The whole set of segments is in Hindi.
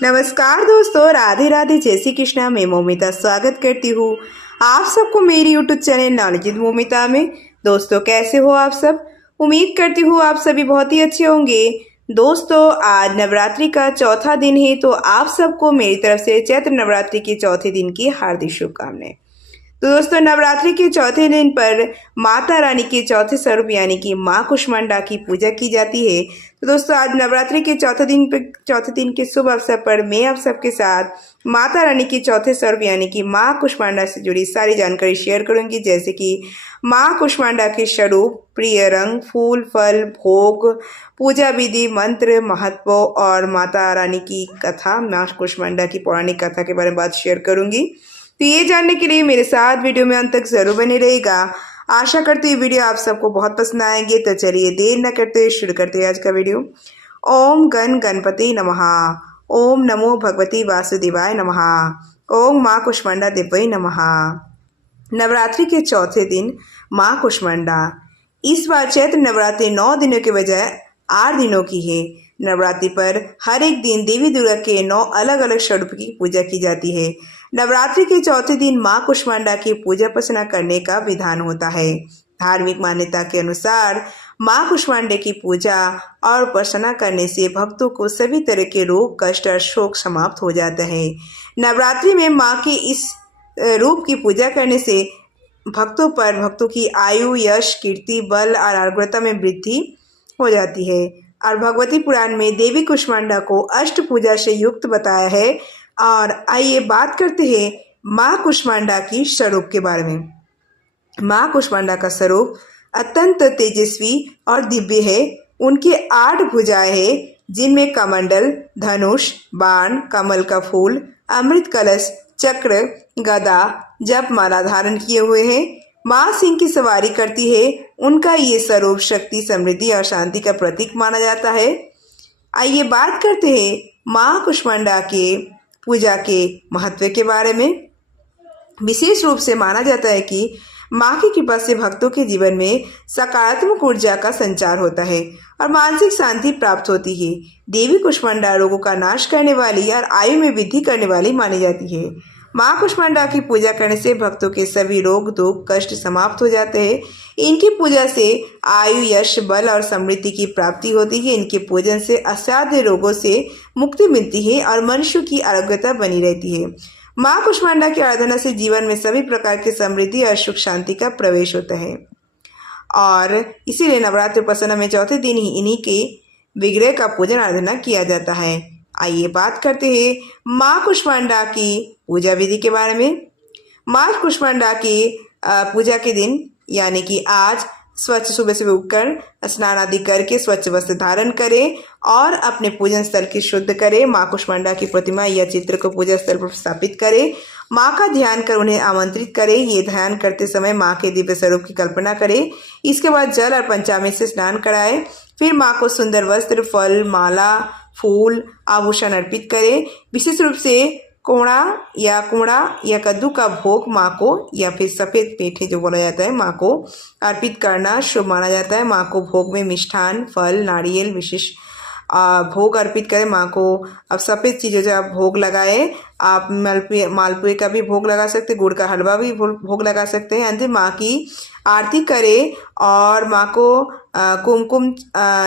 नमस्कार दोस्तों, राधे राधे, जय श्री कृष्णा। मैं मोमिता स्वागत करती हूँ आप सबको मेरी YouTube channel knowledge with Momita में। दोस्तों, कैसे हो आप सब? उम्मीद करती हूँ आप सभी बहुत ही अच्छे होंगे। दोस्तों, आज नवरात्रि का चौथा दिन है, तो आप सबको मेरी तरफ से चैत्र नवरात्रि के चौथे दिन की हार्दिक शुभकामनाएं। तो दोस्तों, नवरात्रि के चौथे दिन पर माता रानी के चौथे स्वरूप यानी कि माँ कुष्मांडा की पूजा की जाती है। तो दोस्तों, आज नवरात्रि के चौथे दिन के शुभ अवसर पर मैं आप सबके साथ माता रानी के चौथे स्वरूप यानी कि माँ कुष्मांडा से जुड़ी सारी जानकारी शेयर करूंगी, जैसे कि माँ कुष्मांडा के स्वरूप, प्रिय रंग, फूल, फल, भोग, पूजा विधि, मंत्र, महत्व और माता रानी की कथा, माँ कुष्मांडा की पौराणिक कथा के बारे में बात शेयर करूंगी। तो ये जानने के लिए मेरे साथ वीडियो में अंत तक जरूर बने रहेगा। आशा करती हूँ वीडियो आप सबको बहुत पसंद आएंगे। तो चलिए देर न करते हुए शुरू करते हैं आज का वीडियो। ओम गण गणपति नमः। ओम नमो भगवती वासुदेवाय नमः। ओम माँ कुष्मांडा देवै नमः। नवरात्रि के चौथे दिन माँ कुष्मांडा। इस बार चैत्र नवरात्रि 9 दिनों के बजाय 8 दिनों की है। नवरात्रि पर हर एक दिन देवी दुर्गा के 9 अलग अलग स्वरूप की पूजा की जाती है। नवरात्रि के चौथे दिन माँ कुष्मांडा की पूजा अर्चना करने का विधान होता है। धार्मिक मान्यता के अनुसार माँ कुष्मांडा की पूजा और उपासना करने से भक्तों को सभी तरह के रोग, कष्ट और शोक समाप्त हो जाता है। नवरात्रि में माँ के इस रूप की पूजा करने से भक्तों की आयु, यश, कीर्ति, बल और आरोग्यता में वृद्धि हो जाती है। और भगवती पुराण में देवी कुष्मांडा को अष्ट पूजा से युक्त बताया है। और आइए बात करते हैं माँ कुष्मांडा की स्वरूप के बारे में। माँ कुष्मांडा का स्वरूप अत्यंत तेजस्वी और दिव्य है। उनके 8 भुजाएं हैं, जिनमें कमंडल, धनुष, बाण, कमल का फूल, अमृत कलश, चक्र, गदा, जपमाला धारण किए हुए हैं। माँ सिंह की सवारी करती है। उनका ये स्वरूप शक्ति, समृद्धि और शांति का प्रतीक माना जाता है। आइए बात करते हैं माँ कुष्मांडा के पूजा के महत्व के बारे में। विशेष रूप से माना जाता है कि माँ की कृपा से भक्तों के जीवन में सकारात्मक ऊर्जा का संचार होता है और मानसिक शांति प्राप्त होती है। देवी कुष्मांडा रोगों का नाश करने वाली और आयु में वृद्धि करने वाली मानी जाती है। माँ कुष्मांडा की पूजा करने से भक्तों के सभी रोग, दुख, कष्ट समाप्त हो जाते हैं। इनकी पूजा से आयु, यश, बल और समृद्धि की प्राप्ति होती है। इनके पूजन से असाध्य रोगों से मुक्ति मिलती है और मनुष्य की आरोग्यता बनी रहती है। माँ कुष्मांडा की आराधना से जीवन में सभी प्रकार की समृद्धि और सुख शांति का प्रवेश होता है और इसीलिए नवरात्रि उपासना में चौथे दिन ही इन्हीं के विग्रह का पूजन आराधना किया जाता है। आइए बात करते हैं माँ कुष्मांडा की पूजा विधि के बारे में। माँ कुष्मांडा की पूजा के दिन यानी कि आज स्वच्छ सुबह से उठकर स्नान आदि करके स्वच्छ वस्त्र धारण करें और अपने पूजन स्थल की शुद्ध करें। माँ कुष्मांडा की प्रतिमा या चित्र को पूजा स्थल पर स्थापित करें। माँ का ध्यान कर उन्हें आमंत्रित करें। ये ध्यान करते समय माँ के दिव्य स्वरूप की कल्पना करें। इसके बाद जल और पंचामृत से स्नान कराएं। फिर माँ को सुंदर वस्त्र, फल, माला, फूल, आभूषण अर्पित करें। विशेष रूप से कुमड़ा या कद्दू का भोग माँ को या फिर सफ़ेद पेठे जो बोला जाता है माँ को अर्पित करना शुभ माना जाता है। माँ को भोग में मिष्ठान, फल, नारियल विशेष भोग अर्पित करें माँ को। अब सफ़ेद चीज़ें जो आप भोग लगाए, आप मालपुए का भी भोग लगा सकते, गुड़ का हलवा भी भोग लगा सकते हैं। अंत में माँ की आरती करें और माँ को कुमकुम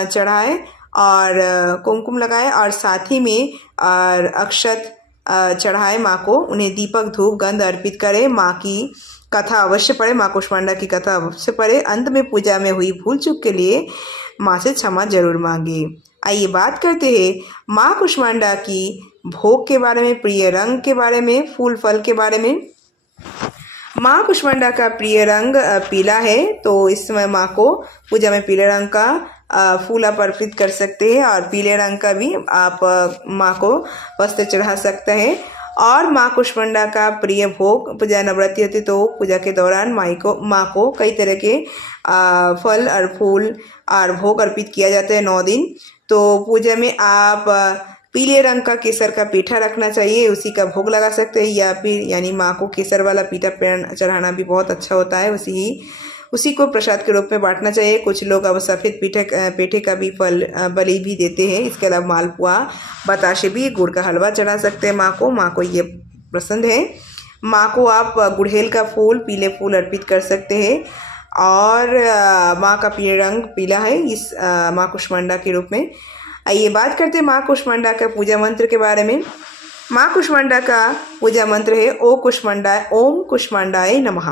चढ़ाए और कुमकुम लगाए और साथ ही में अक्षत चढ़ाए माँ को। उन्हें दीपक, धूप, गंध अर्पित करें। माँ की कथा अवश्य पढ़े, माँ कुष्मांडा की कथा अवश्य पढ़े। अंत में पूजा में हुई भूल चूक के लिए माँ से क्षमा जरूर मांगे। आइए बात करते हैं माँ कुष्मांडा की भोग के बारे में, प्रिय रंग के बारे में, फूल फल के बारे में। माँ कुष्मांडा का प्रिय रंग पीला है, तो इस समय माँ को पूजा में पीले रंग का फूल आप अर्पित कर सकते हैं और पीले रंग का भी आप माँ को वस्त्र चढ़ा सकते हैं। और माँ कुष्मांडा का प्रिय भोग, पूजा नवरात्रि होती तो पूजा के दौरान माँ को कई तरह के फल और फूल और भोग अर्पित किया जाता है 9 दिन। तो पूजा में आप पीले रंग का केसर का पीठा रखना चाहिए, उसी का भोग लगा सकते हैं। या फिर यानी माँ को केसर वाला पीठा चढ़ाना भी बहुत अच्छा होता है, उसी को प्रसाद के रूप में बांटना चाहिए। कुछ लोग अब सफ़ेद पेठे का भी फल बलि भी देते हैं। इसके अलावा मालपुआ, बताशे भी, गुड़ का हलवा चढ़ा सकते हैं माँ को ये पसंद है। माँ को आप गुड़हेल का फूल, पीले फूल अर्पित कर सकते हैं। और माँ का रंग पीला है इस माँ कुष्मांडा के रूप में। आइए बात करते हैं माँ कुष्मांडा का पूजा मंत्र के बारे में। माँ कुष्मांडा का पूजा मंत्र है ओम कुष्मांडाय नमः।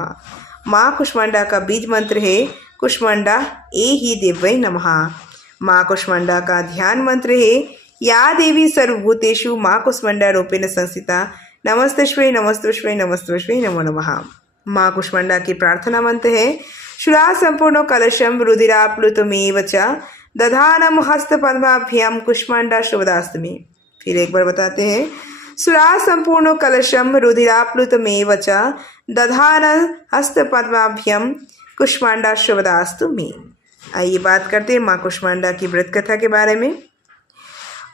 माँ कुष्मांडा का बीज मंत्र है कुष्मांडा ए ही देवै नमः। माँ कुष्मांडा का ध्यान मंत्र है या देवी सर्वभूतेषु माँ कुष्मांडा रूपेण संस्थिता नमस्तस्मै नमस्तस्मै नमस्तस्मै नमो नमः। माँ कुष्मांडा की प्रार्थना मंत्र है शुरा संपूर्ण कलशम रुधिराप्लुतमेव च दधानम हस्तपद्माभ्याम कुष्मांडा शुभदास्तमे। फिर एक बार बताते हैं सुरा संपूर्ण कलशम रुधिराप्लुतमेव च दधान हस्तपद्माभ्याम कुष्मांडा शुभदास्तु मे। आइए बात करते हैं माँ कुष्मांडा की व्रत कथा के बारे में।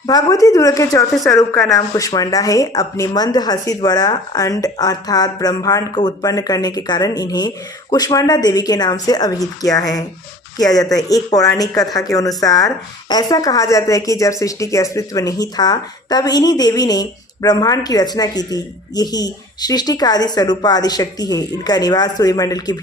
भगवती दुर्गा के चौथे स्वरूप का नाम कुष्मांडा है। अपनी मंद हंसी द्वारा अंड अर्थात ब्रह्मांड को उत्पन्न करने के कारण इन्हें कुष्मांडा देवी के नाम से अभिहित किया जाता है। एक पौराणिक कथा के अनुसार ऐसा कहा जाता है कि जब सृष्टि के अस्तित्व नहीं था तब इन्हीं देवी ने ब्रह्मांड की रचना की थी। यही सृष्टि का आदि स्वरूपा आदि शक्ति है। इनका निवास सूर्यमंडल के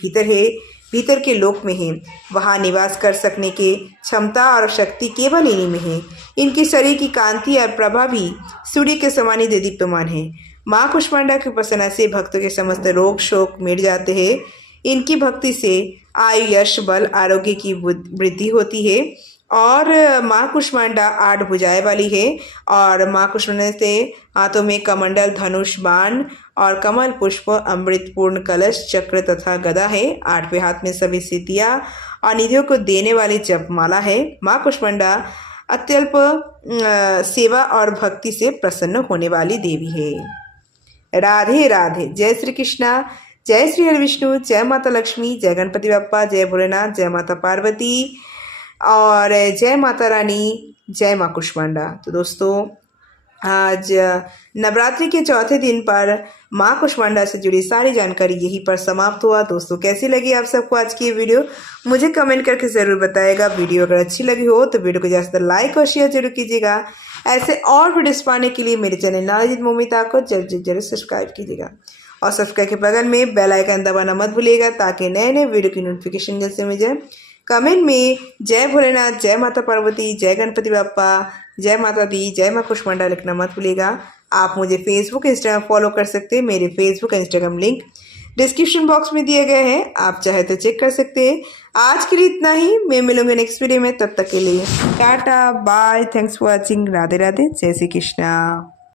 भीतर के लोक में है। वहाँ निवास कर सकने के क्षमता और शक्ति केवल इन्हीं में है। इनके शरीर की कांति और प्रभा भी सूर्य के समान ही दीप्यमान है। माँ कुष्मांडा की उपासना से भक्तों के समस्त रोग शोक मिट जाते हैं। इनकी भक्ति से आयु, यश, बल, आरोग्य की वृद्धि होती है। और माँ कुष्मांडा 8 भुजाएं वाली है। और माँ कुष्मांडा से हाथों में कमंडल, धनुष, बाण और कमल पुष्प, अमृत पूर्ण कलश, चक्र तथा गदा है। 8वें हाथ में सभी सिद्धियाँ और निधियों को देने वाली जपमाला है। माँ कुष्मांडा अत्यल्प सेवा और भक्ति से प्रसन्न होने वाली देवी है। राधे राधे। जय श्री कृष्णा, जय श्री हरि विष्णु, जय माता लक्ष्मी, जय गणपति बप्पा, जय भोलेनाथ, जय माता पार्वती और जय माता रानी, जय माँ कुष्मांडा। तो दोस्तों आज नवरात्रि के चौथे दिन पर माँ कुष्मांडा से जुड़ी सारी जानकारी यहीं पर समाप्त हुआ। दोस्तों कैसी लगी आप सबको आज की ये वीडियो, मुझे कमेंट करके ज़रूर बताइएगा। वीडियो अगर अच्छी लगी हो तो वीडियो को ज़्यादा लाइक और शेयर जरूर कीजिएगा। ऐसे और वीडियोस पाने के लिए मेरे चैनल नॉलेज मोमिता को जरूर सब्सक्राइब कीजिएगा और सब्सक्राइब के बगल में बेल आइकन दबाना मत भूलिएगा ताकि नए नए वीडियो की नोटिफिकेशन जैसे मिल जाए। कमेंट में जय भोलेनाथ, जय माता पार्वती, जय गणपति बप्पा, जय माता दी, जय माँ कुष्मांडा लिखना मत भूलिएगा। आप मुझे फेसबुक, इंस्टाग्राम फॉलो कर सकते हैं। मेरे Facebook Instagram link description box में दिए गए हैं, आप चाहे तो चेक कर सकते हैं। आज के लिए इतना ही, मैं मिलूंगी नेक्स्ट वीडियो में। तब तक के लिए tata bye, thanks for watching. Radhe Radhe, जय श्री कृष्णा।